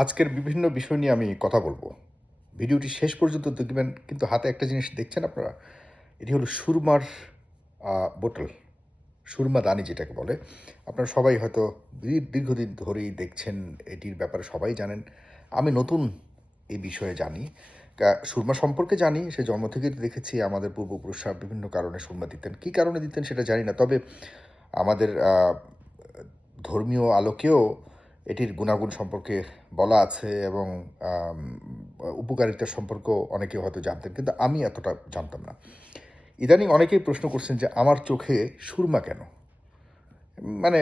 আজকের বিভিন্ন বিষয় নিয়ে আমি কথা বলবো। ভিডিওটি শেষ পর্যন্ত দেখবেন কিন্তু হাতে একটা জিনিস দেখছেন আপনারা? এটি হলো সুরমার বোতল। সুরমাদানি যেটাকে বলে। আপনারা সবাই হয়তো দীর্ঘদিন ধরেই দেখছেন, এটির ব্যাপারে সবাই জানেন। আমি নতুন এই বিষয়ে জানি। সুরমা সম্পর্কে জানি, সে জন্ম থেকেই দেখেছি আমাদের পূর্বপুরুষরা বিভিন্ন কারণে সুরমা দিতেন। কী কারণে দিতেন সেটা জানি না। তবে আমাদের ধর্মীয় আলোকেও এটির গুণাগুণ সম্পর্কে বলা আছে এবং আম উপকারিতা সম্পর্কেও অনেকে হয়তো জানতেন। কিন্তু আমি এতটা জানতাম না। ইদানিং অনেকেই প্রশ্ন করছেন যে, "আমার চোখে সুরমা কেন?" মানে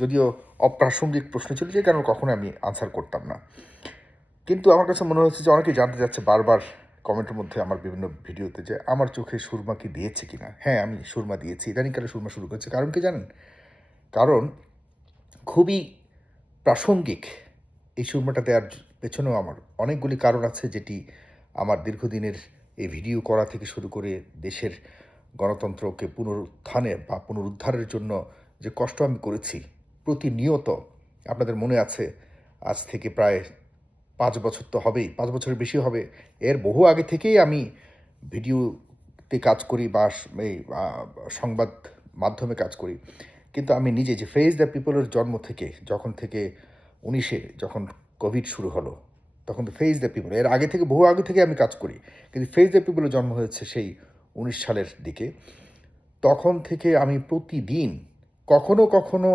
যদিও অপ্রাসঙ্গিক প্রশ্ন ছিল, যে কারণে কখনো আমি আনসার করতাম না। কিন্তু আমার কাছে মনে হচ্ছে যে অনেকেই জানতে চাচ্ছে বারবার কমেন্টের মধ্যে আমার বিভিন্ন ভিডিওতে যে, "আমার চোখে সুরমা কি দিয়েছে কিনা?" হ্যাঁ, আমি সুরমা দিয়েছি। ইদানিংকালে সুরমা শুরু করেছি। কারণ কি জানেন? কারণ খুবই প্রাসঙ্গিক এই সুরমাটা দেওয়ার পেছনেও আমার অনেকগুলি কারণ আছে, যেটি আমার দীর্ঘদিনের এই ভিডিও করা থেকে শুরু করে দেশের গণতন্ত্রকে পুনরুত্থানে বা পুনরুদ্ধারের জন্য যে কষ্ট আমি করেছি প্রতিনিয়ত। আপনাদের মনে আছে, আজ থেকে প্রায় ৫ বছর তো হবেই, ৫ বছরের বেশি হবে। এর বহু আগে থেকেই আমি ভিডিওতে কাজ করি বা এই সংবাদ মাধ্যমে কাজ করি। কিন্তু আমি নিজে যে ফেস দ্য পিপলের জন্ম থেকে, যখন থেকে ১৯-এ যখন কোভিড শুরু হলো, তখন তো ফেস দ্য পিপল, এর আগে থেকে বহু আগে থেকে আমি কাজ করি। কিন্তু ফেস দ্য পিপলের জন্ম হয়েছে সেই ১৯ সালের দিকে। তখন থেকে আমি প্রতিদিন কখনো, কখনো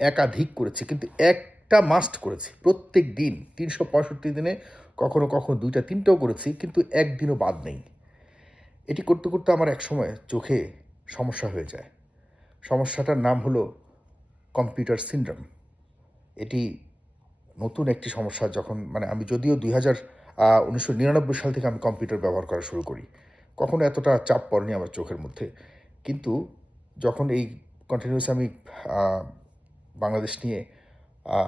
একাধিক করেছি। কিন্তু একটা মাস্ট করেছি। প্রত্যেক দিন ৩৬৫ দিনে কখনো, কখনো ২ টা ৩ টাও করেছি। কিন্তু একদিনও বাদ নেই। এটি করতে, করতে আমার একসময় চোখে সমস্যা হয়ে যায়। সমস্যাটার নাম হলো কম্পিউটার সিনড্রোম। এটি নতুন একটি সমস্যা। যখন মানে আমি যদিও ১৯৯৯ সাল থেকে আমি কম্পিউটার ব্যবহার করা শুরু করি। কখনো এতটা চাপ পড়েনি আমার চোখের মধ্যে। কিন্তু যখন এই কন্টিনিউয়াস আমি আ বাংলাদেশ নিয়ে আ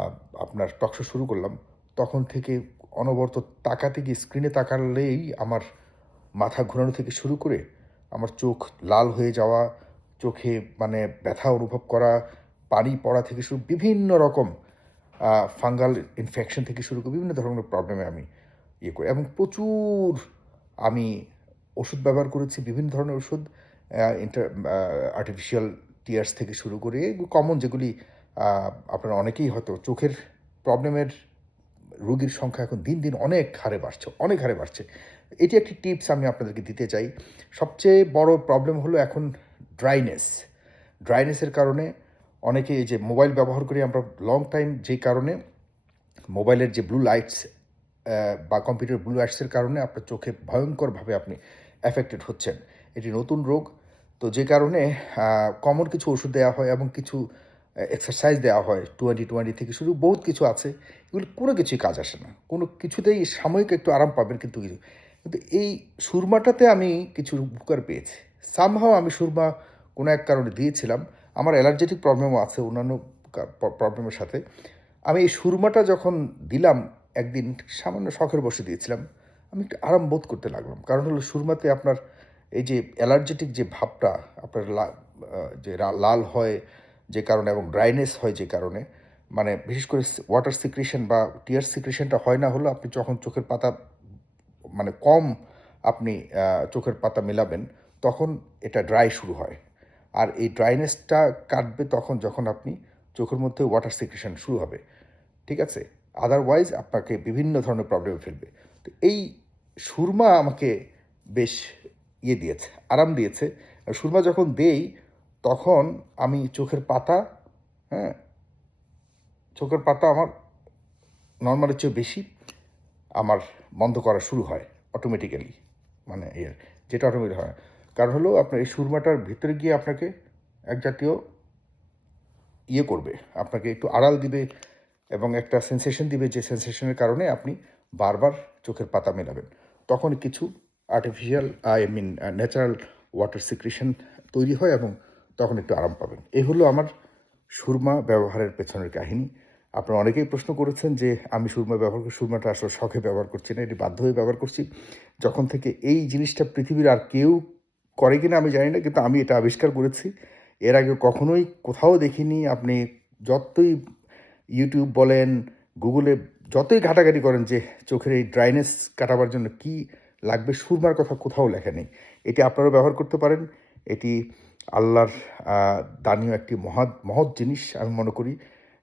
আপনার টক শো শুরু করলাম, তখন থেকে অনবরত তাকাতে গিয়ে, স্ক্রিনে তাকালেই আমার মাথা ঘোরানো থেকে শুরু করে আমার চোখ লাল হয়ে যাওয়া, চোখে মানে ব্যথা অনুভব করা, পানি পড়া থেকে শুরু বিভিন্ন রকম আ ফাঙ্গাল ইনফেকশন থেকে শুরু করে বিভিন্ন ধরনের প্রবলেমে আমি ইয়ে করি এবং প্রচুর আমি ওষুধ ব্যবহার করেছি, বিভিন্ন ধরনের ওষুধ, আ ইন্টার আ আর্টিফিশিয়াল টিয়ার্স থেকে শুরু করে কমন যেগুলি আ আপনারা অনেকেই হয়তো চোখের প্রবলেমের রোগীর সংখ্যা এখন দিন, দিন অনেক হারে বাড়ছে, অনেক হারে বাড়ছে। এটি একটি টিপস আমি আপনাদেরকে দিতে চাই। সবচেয়ে বড় প্রবলেম হলো এখন ড্রাইনেস। ড্রাইনেসের কারণে অনেকে এই যে মোবাইল ব্যবহার করি আমরা লং টাইম, যেই কারণে মোবাইলের যে ব্লু লাইটস বা কম্পিউটার ব্লু লাইটসের কারণে আপনার চোখে ভয়ংকরভাবে আপনি অ্যাফেক্টেড হচ্ছেন। এটি নতুন রোগ। তো যে কারণে কমন কিছু ওষুধ দেওয়া হয় এবং কিছু এক্সারসাইজ দেওয়া হয়। 20-20 থেকে শুরু বহুত কিছু আছে। এগুলো কোনো কিছুই কাজ আসে না। কোনো কিছুতেই সাময়িক একটু আরাম পাবেন, কিন্তু কিছু, কিন্তু এই সুরমাটাতে আমি কিছু উপকার পেয়েছি। সামহাও আমি সুরমা কোনো এক কারণে দিয়েছিলাম। আমার অ্যালার্জেটিক প্রবলেমও আছে অন্যান্য প্রবলেমের সাথে। আমি এই সুরমাটা যখন দিলাম একদিন, সামান্য শখের বশে দিয়েছিলাম। আমি একটু আরাম বোধ করতে লাগলাম। কারণ হলো সুরমাতে আপনার এই যে অ্যালার্জেটিক যে ভাবটা আপনার যে লাল হয় যে কারণে এবং ড্রাইনেস হয় যে কারণে, মানে বিশেষ করে ওয়াটার সিক্রেশন বা টিয়ার সিক্রেশনটা হয় না হলেও আপনি যখন চোখের পাতা মানে কম আপনি চোখের পাতা মেলাবেন, তখন এটা ড্রাই শুরু হয়। আর এই ড্রাইনেসটা কাটবে তখন যখন আপনি চোখের মধ্যে ওয়াটার সিক্রেশন শুরু হবে। ঠিক আছে? আদারওয়াইজ আপনাকে বিভিন্ন ধরনের প্রবলেমে ফেলবে। তো এই সুরমা আমাকে বেশ দিয়েছে, আরাম দিয়েছে। আর সুরমা যখন দেই, তখন আমি চোখের পাতা, হ্যাঁ? চোখের পাতা আমার নরমালের চেয়েও বেশি আমার বন্ধ করা শুরু হয় অটোমেটিক্যালি। মানে যেটা অটোমেটিক হয়। কারণ হলো আপনার এই সুরমাটার ভিতরে গিয়ে আপনাকে এক জাতীয় করবে, আপনাকে একটু আড়াল দিবে এবং একটা সেন্সেশন দিবে, যে সেন্সেশনের কারণে আপনি বারবার চোখের পাতা মেলাবেন। তখন কিছু আর্টিফিশিয়াল ন্যাচারাল ওয়াটার সিক্রেশন তৈরি হয় এবং তখন একটু আরাম পাবেন। এই হলো আমার সুরমা ব্যবহারের পেছনের কাহিনী। আপনারা অনেকেই প্রশ্ন করেছেন যে আমি সুরমা ব্যবহার করি, সুরমাটা আসলে শখে ব্যবহার করছি না, এটি বাধ্য হয়ে ব্যবহার করছি। যখন থেকে এই জিনিসটা পৃথিবীর আর কেউ করে কিনা আমি জানি না, কিন্তু আমি এটা আবিষ্কার করেছি। এর আগে কখনোই কোথাও দেখিনি। আপনি যতই YouTube বলেন, Google-এ যতই ঘাটাঘাটি করেন যে চোখের এই ড্রাইনেস কাটাবার জন্য কি লাগবে, সুরমার কথা কোথাও লেখা নেই। এটি আপনারাও ব্যবহার করতে পারেন। এটি আল্লাহর দানীয় একটি মহৎ জিনিস আমি মনে করি।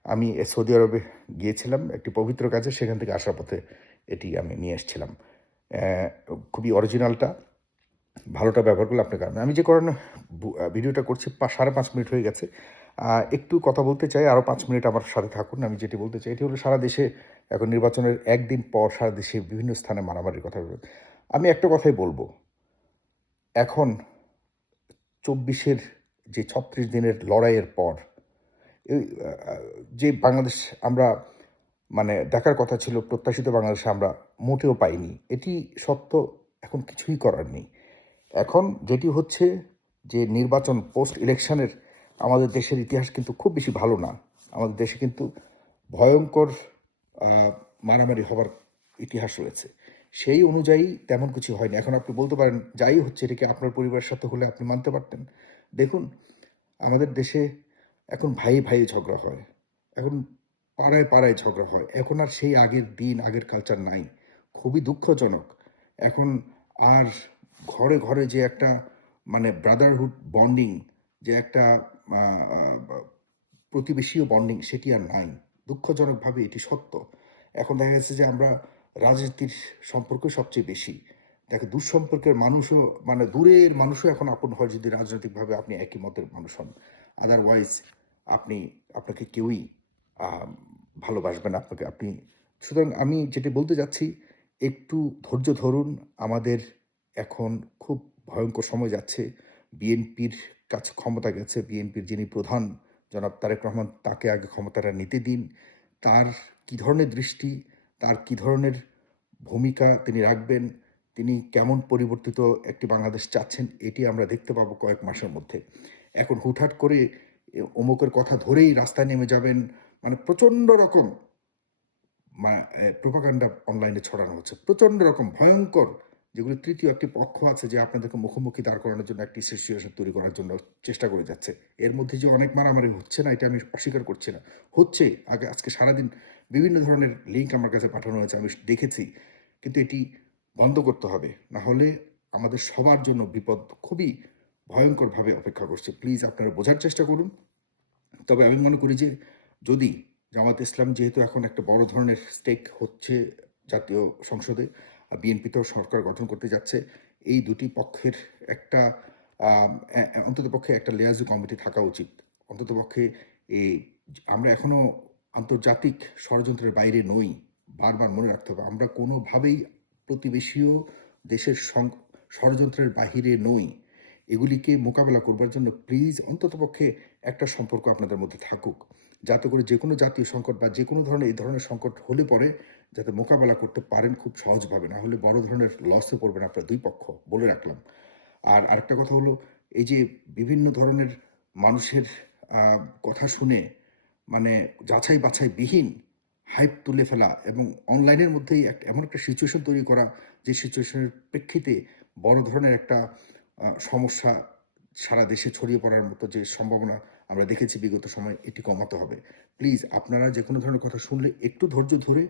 আমি সৌদি আরবে গিয়েছিলাম একটি পবিত্র কাজে, সেখান থেকে আসার পথে এটি আমি নিয়ে এসেছিলাম। খুবই অরিজিনালটা, ভালোটা ব্যবহার করলে আপনার কারণে। আমি যে কারণে ভিডিওটা করছি 5.5 মিনিট হয়ে গেছে। একটু কথা বলতে চাই, আরও 5 মিনিট আমার সাথে থাকুন। আমি যেটি বলতে চাই এটি হলো, সারা দেশে এখন নির্বাচনের একদিন পর সারা দেশে বিভিন্ন স্থানে মারামারির কথা বলব। আমি একটা কথাই বলবো, এখন 24-এর যে 36 দিনের লড়াইয়ের পর এই যে বাংলাদেশ আমরা মানে দেখার কথা ছিল, প্রত্যাশিত বাংলাদেশ আমরা মোটেও পাইনি। এটি সত্য, এখন কিছুই করার নেই। এখন যেটি হচ্ছে যে নির্বাচন পোস্ট ইলেকশনের আমাদের দেশের ইতিহাস কিন্তু খুব বেশি ভালো না। আমাদের দেশে কিন্তু ভয়ঙ্কর মারামারি হবার ইতিহাস রয়েছে। সেই অনুযায়ী তেমন কিছু হয়নি। এখন আপনি বলতে পারেন যাই হচ্ছে এটা কি আপনার পরিবারের সাথে হলে আপনি মানতে পারতেন? দেখুন, আমাদের দেশে এখন ভাইয়ে ঝগড়া হয়। এখন পাড়ায় ঝগড়া হয়। এখন আর সেই আগের দিন, আগের কালচার নাই। খুবই দুঃখজনক। এখন আর ঘরে যে একটা মানে ব্রাদারহুড বন্ডিং, যে একটা আ আ বা প্রতিবেশীয় বন্ডিং, সেটি আর নাই। দুঃখজনকভাবে এটি সত্য। এখন দেখা যাচ্ছে যে আমরা রাজনীতির সম্পর্ক সবচেয়ে বেশি। দুঃসম্পর্কের মানুষও মানে দূরের মানুষও এখন আপন হয় যদি রাজনৈতিকভাবে আপনি একই মতের মানুষ হন। আদারওয়াইজ আপনাকে কেউই আ ভালোবাসবে না আপনাকে। সুতরাং আমি যেটি বলতে চাচ্ছি, একটু ধৈর্য ধরুন। আমাদের এখন খুব ভয়ঙ্কর সময় যাচ্ছে। বিএনপির কাছে ক্ষমতা গেছে। বিএনপির যিনি প্রধান জনাব তারেক রহমান, তাকে আগে ক্ষমতাটা নিতে দিন। তার কি ধরনের দৃষ্টি, তার কি ধরনের ভূমিকা তিনি রাখবেন, তিনি কেমন পরিবর্তিত একটি বাংলাদেশ চাচ্ছেন, এটি আমরা দেখতে পাবো কয়েক মাসের মধ্যে। এখন হুটহাট করে অমুকের কথা ধরেই রাস্তায় নেমে যাবেন, মানে প্রচণ্ড রকম প্রোপাগান্ডা অনলাইনে ছড়ানো হচ্ছে। প্রচণ্ড রকম ভয়ঙ্কর, যেগুলো তৃতীয় একটি পক্ষ আছে যে আপনাদেরকে মুখোমুখি দাঁড় করানোর জন্য একটি সিচুয়েশন তৈরি করার জন্য চেষ্টা করে যাচ্ছে। এর মধ্যে যে অনেক মারামারি হচ্ছে না, এটা আমি অস্বীকার করছি না। হচ্ছে। আজকে সারাদিন বিভিন্ন ধরনের লিঙ্ক আমার কাছে পাঠানো হয়েছে, আমি দেখেছি। কিন্তু এটি বন্ধ করতে হবে। না হলে আমাদের সবার জন্য বিপদ খুবই ভয়ঙ্করভাবে অপেক্ষা করছে। প্লিজ আপনারা বোঝার চেষ্টা করুন। তবে আমি মনে করি যে যদি জামায়াতে ইসলাম যেহেতু এখন একটা বড় ধরনের স্টেক হচ্ছে জাতীয় সংসদে, বিএনপিতেও সরকার গঠন করতে যাচ্ছে, এই দুটি পক্ষের একটা অন্ততপক্ষে একটা লিয়াজু কমিটি থাকা উচিত। অন্ততপক্ষে এই আমরা এখনো আন্তর্জাতিক ষড়যন্ত্রের বাইরে নই। বারবার মনে রাখতে হবে আমরা কোনোভাবেই প্রতিবেশীয় দেশের ষড়যন্ত্রের বাহিরে নই। এগুলিকে মোকাবেলা করবার জন্য প্লিজ অন্ততপক্ষে একটা সম্পর্ক আপনাদের মধ্যে থাকুক, যাতে করে যে কোনো জাতীয় সংকট বা যে কোনো ধরনের এই ধরনের সংকট হলে পরে যাতে মোকাবেলা করতে পারেন খুব সহজভাবে। না হলে বড় ধরনের লসে পড়বেন আপনারা দুই পক্ষ, বলে রাখলাম। আর আরেকটা কথা হলো, এই যে বিভিন্ন ধরনের মানুষের কথা শুনে মানে যাচাই বাছাইবিহীন হাইপ তুলে ফেলা এবং অনলাইনের মধ্যেই এমন একটা সিচুয়েশন তৈরি করা, যে সিচুয়েশনের প্রেক্ষিতে বড় ধরনের একটা সমস্যা সারা দেশে ছড়িয়ে পড়ার মতো যে সম্ভাবনা আমরা দেখেছি বিগত সময়ে, এটি কমাতে হবে। প্লিজ আপনারা যে কোনো ধরনের কথা শুনলে একটু ধৈর্য ধরে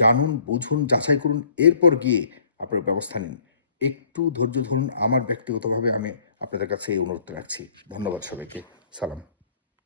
জানুন, বুঝুন, যাচাই করুন, এরপর গিয়ে আপনারা ব্যবস্থা নিন। একটু ধৈর্য ধরুন। আমার ব্যক্তিগতভাবে আমি আপনাদের কাছে এই অনুরোধ রাখছি। ধন্যবাদ সবাইকে। সালাম।